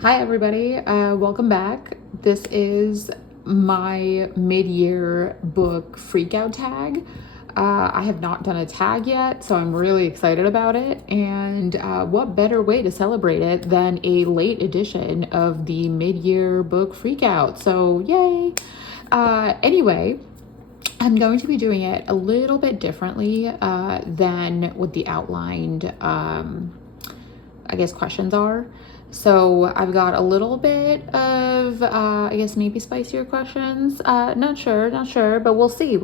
Hi everybody, welcome back. This is my mid-year book freakout tag. I have not done a tag yet, so I'm really excited about it. And what better way to celebrate it than a late edition of the mid-year book freakout? So yay! Anyway, I'm going to be doing it a little bit differently than what the outlined, questions are. So I've got a little bit of, maybe spicier questions. Not sure, but we'll see,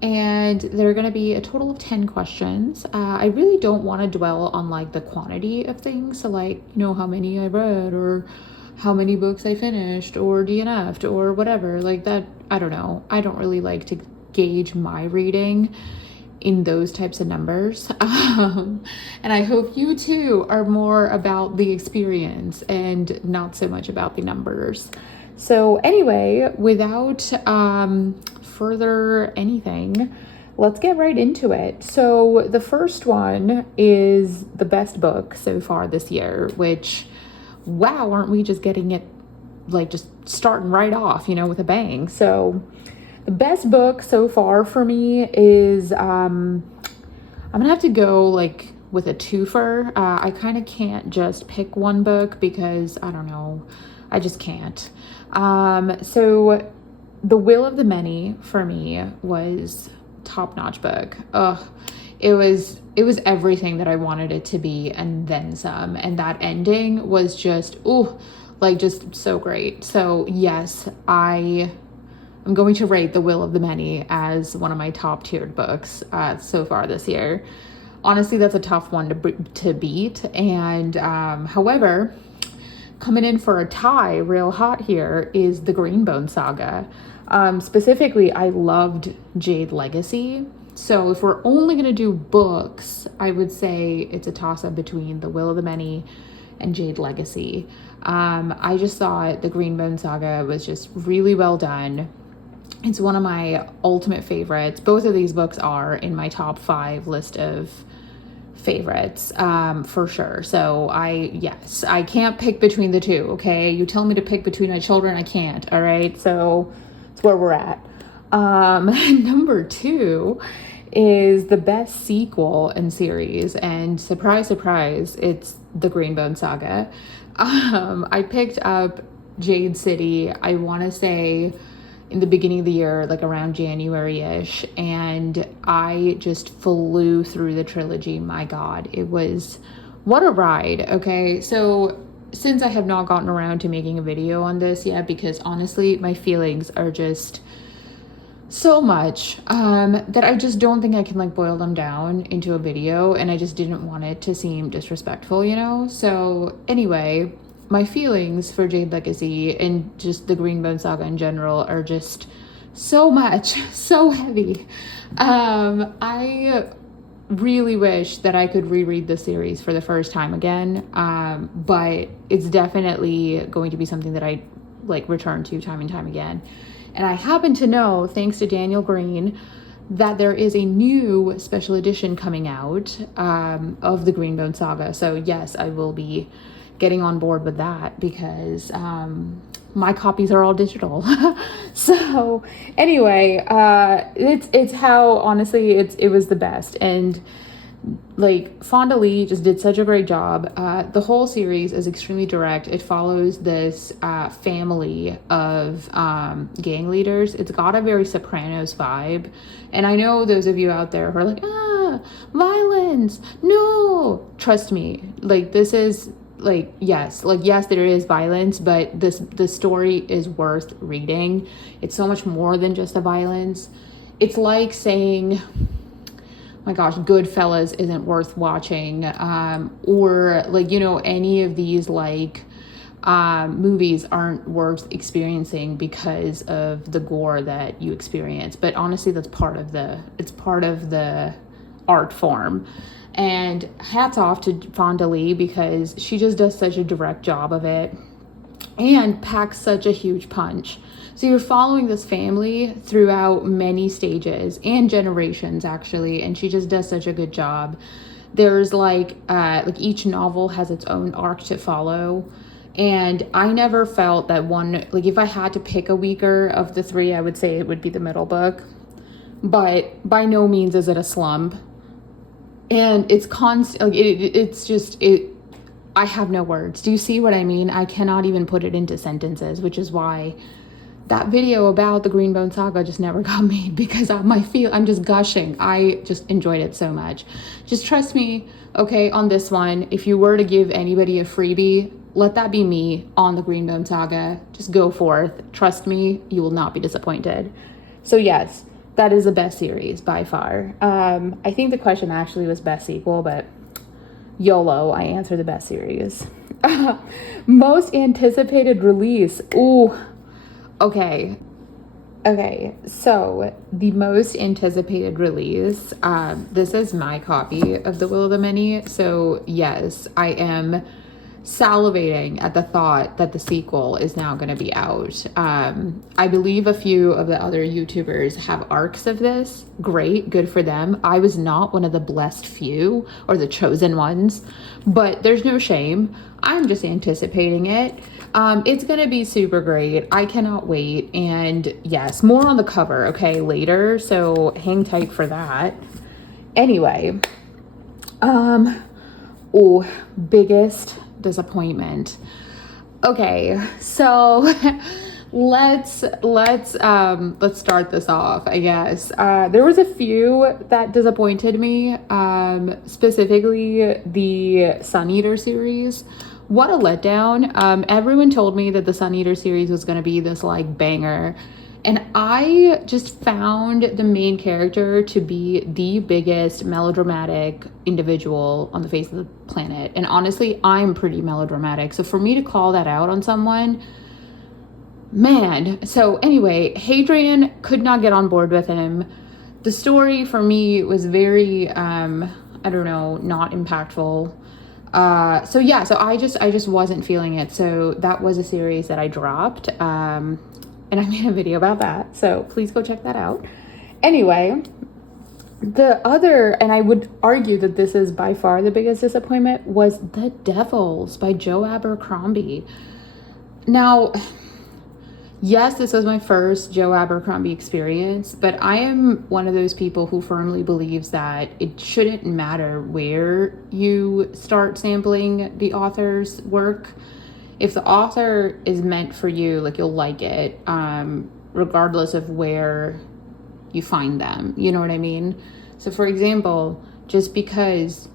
And they're going to be a total of 10 questions. I really don't want to dwell on like the quantity of things. So how many I read or how many books I finished or DNF'd or whatever like that. I don't know. I don't really like to gauge my reading in those types of numbers. And I hope you too are more about the experience and not so much about the numbers. So anyway, without further anything, let's get right into it. So the first one is the best book so far this year, which, wow, aren't we just getting it just starting right off, with a bang. So the best book so far for me is, I'm gonna have to go with a twofer. I kind of can't just pick one book because I don't know, I just can't. So The Will of the Many for me was top-notch book. It was everything that I wanted it to be and then some. And that ending was just, just so great. So yes, I'm going to rate The Will of the Many as one of my top tiered books so far this year. Honestly, that's a tough one to beat. And however, coming in for a tie real hot here is the Greenbone Saga. Specifically, I loved Jade Legacy. So if we're only going to do books, I would say it's a toss-up between The Will of the Many and Jade Legacy. I just thought the Greenbone Saga was just really well done. It's one of my ultimate favorites. Both of these books are in my top 5 list of favorites, for sure. So I can't pick between the two, okay? You tell me to pick between my children, I can't, all right? So that's where we're at. Number 2 is the best sequel in series, and surprise, surprise, it's the Greenbone Saga. I picked up Jade City, I want to say in the beginning of the year, around January-ish, and I just flew through the trilogy. My God, what a ride. Okay, so since I have not gotten around to making a video on this yet, because honestly, my feelings are just so much that I just don't think I can boil them down into a video, and I just didn't want it to seem disrespectful, So anyway, my feelings for Jade Legacy and just the Greenbone Saga in general are just so much, so heavy. I really wish that I could reread the series for the first time again, but it's definitely going to be something that I return to time and time again. And I happen to know, thanks to Daniel Green, that there is a new special edition coming out of the Greenbone Saga. So yes, I will be getting on board with that because my copies are all digital. So anyway, it's how honestly it was the best. And Fonda Lee just did such a great job. The whole series is extremely direct. It follows this family of gang leaders. It's got a very Sopranos vibe. And I know those of you out there who are violence. No, trust me. This is yes, there is violence, but the story is worth reading. It's so much more than just the violence. It's like saying, my gosh, Goodfellas isn't worth watching, or any of these movies aren't worth experiencing because of the gore that you experience. But honestly, that's part of the art form. And hats off to Fonda Lee because she just does such a direct job of it and packs such a huge punch. So you're following this family throughout many stages and generations, actually, and she just does such a good job there's like each novel has its own arc to follow. And I never felt that one, like if I had to pick a weaker of the three, I would say it would be the middle book. But by no means is it a slump. And it's constant, like it's just, I have no words. Do you see what I mean? I cannot even put it into sentences, which is why that video about the Greenbone Saga just never got made, because I'm just gushing. I just enjoyed it so much. Just trust me, okay, on this one. If you were to give anybody a freebie, let that be me on the Greenbone Saga. Just go forth. Trust me, you will not be disappointed. So yes, that is the best series by far. I think the question actually was best sequel, but YOLO, I answered the best series. Most anticipated release. Ooh, okay. So the most anticipated release, this is my copy of The Will of the Many. So yes, I am salivating at the thought that the sequel is now going to be out. I believe a few of the other YouTubers have arcs of this. Great, good for them. I was not one of the blessed few or the chosen ones, but there's no shame. I'm just anticipating it. It's going to be super great. I cannot wait. And yes, more on the cover, okay, later. So hang tight for that. Anyway, biggest disappointment. Okay, so let's start this off, I guess. There was a few that disappointed me, specifically the Sun Eater series. What a letdown. Everyone told me that the Sun Eater series was going to be this like banger, and I just found the main character to be the biggest melodramatic individual on the face of the planet. And honestly, I'm pretty melodramatic. So for me to call that out on someone, man. So anyway, Hadrian could not get on board with him. The story for me was very, I don't know, not impactful. So yeah, so I just wasn't feeling it. So that was a series that I dropped. And I made a video about that, so please go check that out. Anyway, the other, and I would argue that this is by far the biggest disappointment, was The Devils by Joe Abercrombie. Now, yes, this was my first Joe Abercrombie experience, but I am one of those people who firmly believes that it shouldn't matter where you start sampling the author's work. If the author is meant for you, like you'll like it, regardless of where you find them. You know what I mean? So for example, just because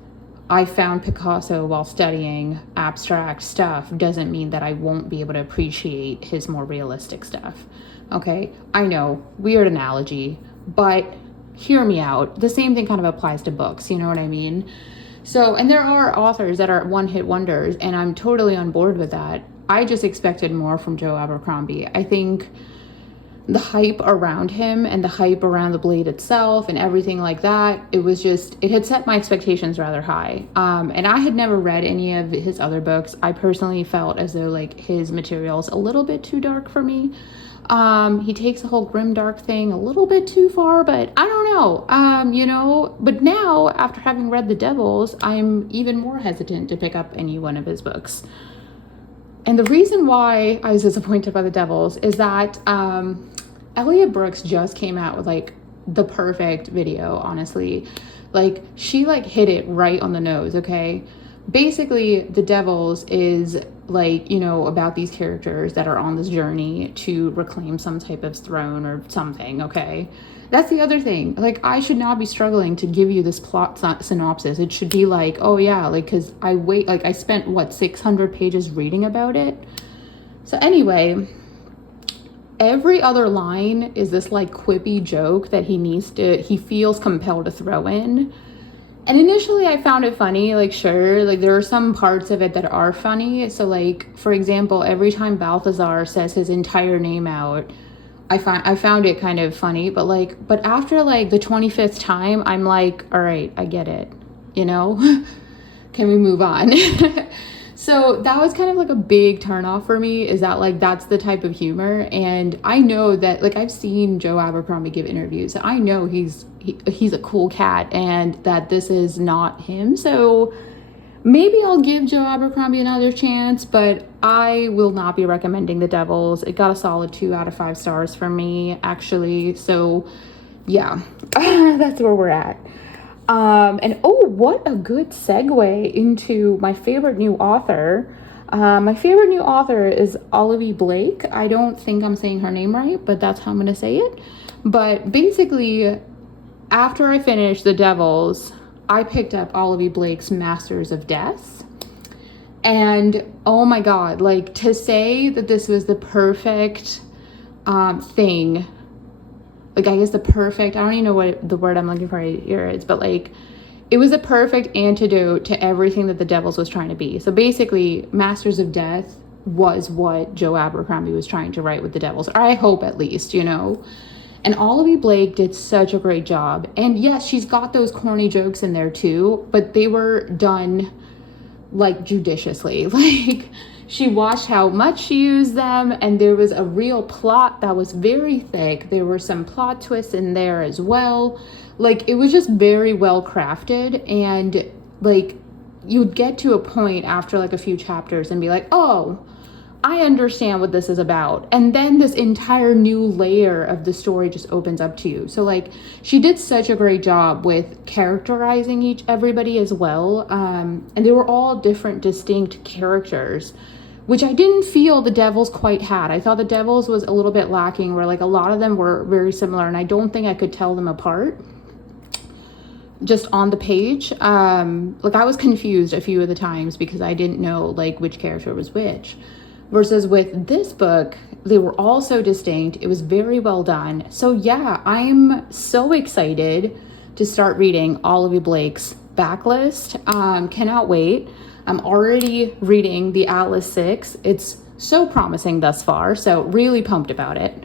I found Picasso while studying abstract stuff doesn't mean that I won't be able to appreciate his more realistic stuff. Okay, I know, weird analogy, but hear me out. The same thing kind of applies to books, you know what I mean? So, and there are authors that are one-hit wonders, and I'm totally on board with that. I just expected more from Joe Abercrombie. I think the hype around him and the hype around the Blade itself and everything like that, it had set my expectations rather high. And I had never read any of his other books. I personally felt as though like his material's a little bit too dark for me. He takes the whole grimdark thing a little bit too far, but I don't know, but now after having read The Devils, I'm even more hesitant to pick up any one of his books. And the reason why I was disappointed by The Devils is that, Elliot Brooks just came out with like the perfect video, honestly. Like she like hit it right on the nose. Okay. Basically, The Devils is like, about these characters that are on this journey to reclaim some type of throne or something, okay? That's the other thing. Like, I should not be struggling to give you this plot synopsis. It should be like, oh yeah, like, because I spent, 600 pages reading about it? So anyway, every other line is this, like, quippy joke that he feels compelled to throw in. And initially I found it funny, like, sure, like there are some parts of it that are funny. So like, for example, every time Balthazar says his entire name out, I found it kind of funny, but after like the 25th time, I'm like, all right, I get it, Can we move on? So that was kind of like a big turnoff for me, is that like that's the type of humor. And I know that, like, I've seen Joe Abercrombie give interviews. I know he's a cool cat, and that this is not him. So maybe I'll give Joe Abercrombie another chance, but I will not be recommending The Devils. It got a solid 2 out of 5 stars from me, actually. So yeah, that's where we're at. And oh, what a good segue into my favorite new author. My favorite new author is Olivia Blake. I don't think I'm saying her name right, but that's how I'm going to say it. But basically, after I finished The Devils, I picked up Olivia Blake's Masters of Death. And oh my God, like, to say that this was the perfect thing, like, I guess the perfect, I don't even know what the word I'm looking for here is, but like, it was a perfect antidote to everything that The Devils was trying to be. So basically, Masters of Death was what Joe Abercrombie was trying to write with The Devils, or I hope at least, you know. And Olivia Blake did such a great job. And yes, she's got those corny jokes in there too, but they were done like judiciously. Like, she watched how much she used them, and there was a real plot that was very thick. There were some plot twists in there as well. Like, it was just very well crafted, and like, you'd get to a point after like a few chapters and be like, oh, I understand what this is about. And then this entire new layer of the story just opens up to you. So like, she did such a great job with characterizing everybody as well. And they were all different, distinct characters, which I didn't feel The Devils quite had. I thought The Devils was a little bit lacking, where like a lot of them were very similar, and I don't think I could tell them apart just on the page. Like, I was confused a few of the times because I didn't know like which character was which. Versus with this book, they were all so distinct. It was very well done. So yeah, I'm so excited to start reading Olivia Blake's backlist. Cannot wait. I'm already reading the Atlas 6. It's so promising thus far, so really pumped about it.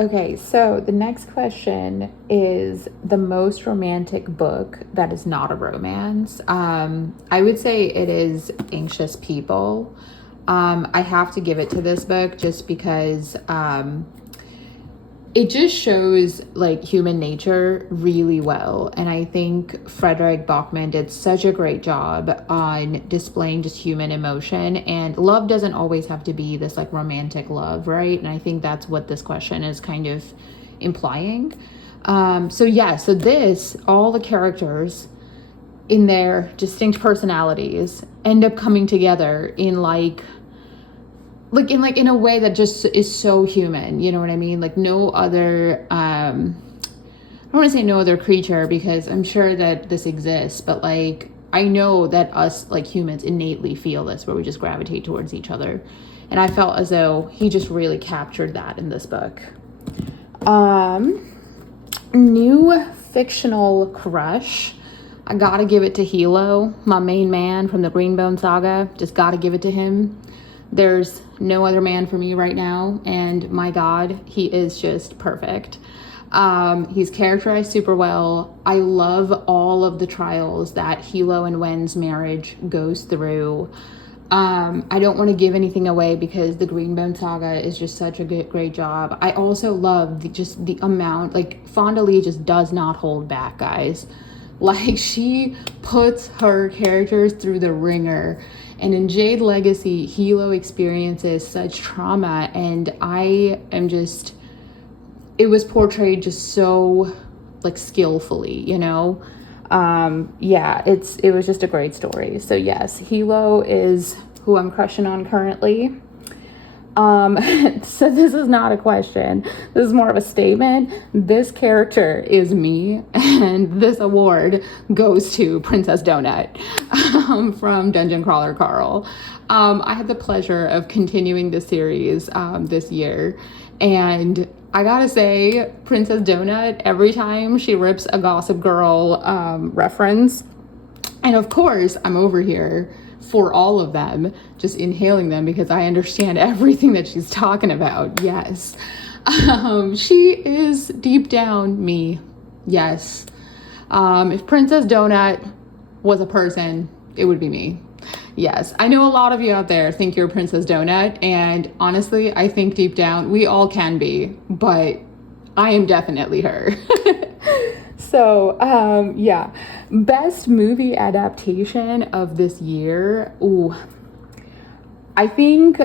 Okay, so the next question is the most romantic book that is not a romance. I would say it is Anxious People. I have to give it to this book just because it just shows like human nature really well. And I think Frederick Bachman did such a great job on displaying just human emotion. And love doesn't always have to be this like romantic love, right? And I think that's what this question is kind of implying. So this, all the characters in their distinct personalities end up coming together in in a way that just is so human, you know what I mean? Like, no other, I don't want to say no other creature, because I'm sure that this exists, but like, I know that us like humans innately feel this, where we just gravitate towards each other. And I felt as though he just really captured that in this book. New fictional crush. I gotta give it to Hilo, my main man from the Greenbone Saga. Just gotta give it to him. There's no other man for me right now, and my God, he is just perfect. He's characterized super well. I love all of the trials that Hilo and Wen's marriage goes through. I don't want to give anything away because the Greenbone Saga is just such a great job. I also love the amount, like, Fonda Lee just does not hold back, guys. Like, she puts her characters through the ringer. And in Jade Legacy, Hilo experiences such trauma, and it was portrayed just so like skillfully, you know? It was just a great story. So yes, Hilo is who I'm crushing on currently. So this is not a question. This is more of a statement. This character is me, and this award goes to Princess Donut from Dungeon Crawler Carl. I had the pleasure of continuing the series this year, and I gotta say, Princess Donut, every time she rips a Gossip Girl reference, and of course, I'm over here for all of them, just inhaling them because I understand everything that she's talking about. Yes. She is deep down me. Yes. If Princess Donut was a person, it would be me. Yes, I know a lot of you out there think you're Princess Donut, and honestly, I think deep down we all can be, but I am definitely her. So, yeah, best movie adaptation of this year. Ooh, I think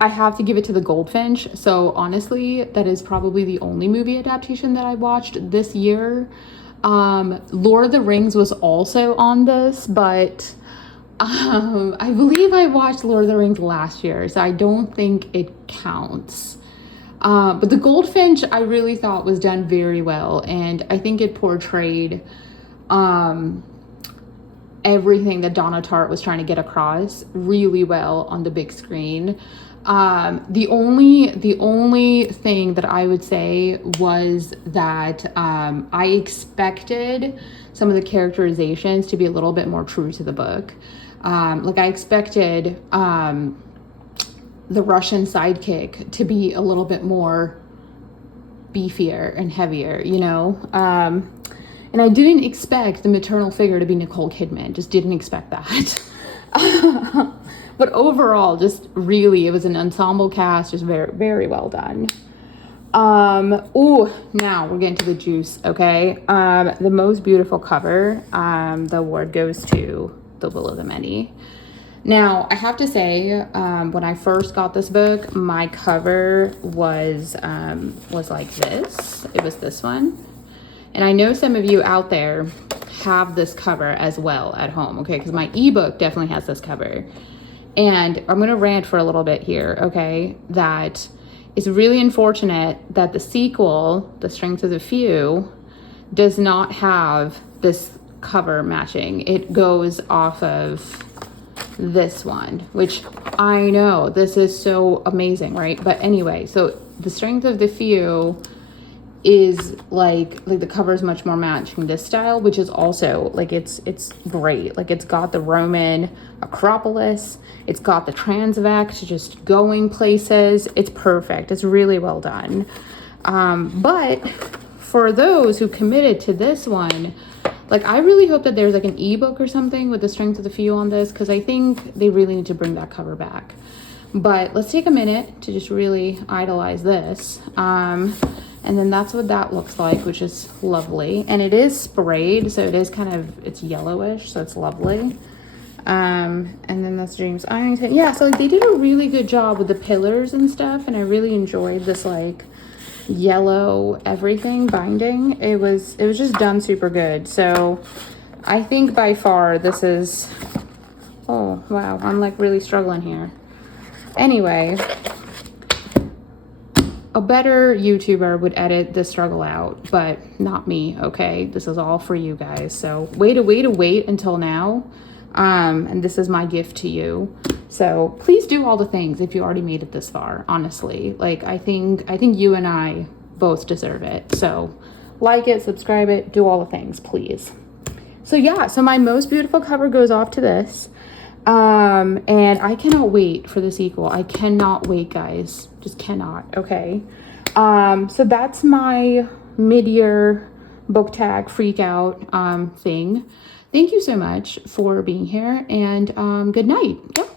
I have to give it to The Goldfinch. So honestly, that is probably the only movie adaptation that I watched this year. Lord of the Rings was also on this, but I believe I watched Lord of the Rings last year, so I don't think it counts. But The Goldfinch I really thought was done very well, and I think it portrayed everything that Donna Tartt was trying to get across really well on the big screen. The only thing that I would say was that I expected some of the characterizations to be a little bit more true to the book. Like I expected the Russian sidekick to be a little bit more beefier and heavier, you know? And I didn't expect the maternal figure to be Nicole Kidman. Just didn't expect that. But overall, just really, it was an ensemble cast, just very, very well done. Ooh, now we're getting to the juice, okay? The most beautiful cover, the award goes to The Will of the Many. Now, I have to say, when I first got this book, my cover was like this. It was this one. And I know some of you out there have this cover as well at home, okay? Because my ebook definitely has this cover. And I'm going to rant for a little bit here, okay? That it's really unfortunate that the sequel, The Strength of the Few, does not have this cover matching. It goes off of this one, which I know this is so amazing, right? But anyway, so The Strength of the Few is like the cover is much more matching this style, which is also like it's great. Like it's got the Roman Acropolis, it's got the Transvac just going places. It's perfect. It's really well done. But for those who committed to this one, like I really hope that there's like an ebook or something with The Strength of the Few on this, because I think they really need to bring that cover back. But let's take a minute to just really idolize this. And then that's what that looks like, which is lovely. And it is sprayed, so it is kind of, it's yellowish, so it's lovely. And then that's James Ironton. Yeah, so like, they did a really good job with the pillars and stuff, and I really enjoyed this like yellow everything binding. It was just done super good. So I think by far this is, oh wow, I'm like really struggling here. Anyway, a better YouTuber would edit this struggle out, but not me, okay? This is all for you guys. So way to wait until now. And this is my gift to you. So please do all the things if you already made it this far, honestly. Like I think you and I both deserve it. So like it, subscribe it, do all the things, please. So yeah, so my most beautiful cover goes off to this. And I cannot wait for the sequel. I cannot wait, guys. Just cannot. Okay. So that's my mid-year book tag freak out thing. Thank you so much for being here, and good night. Yep.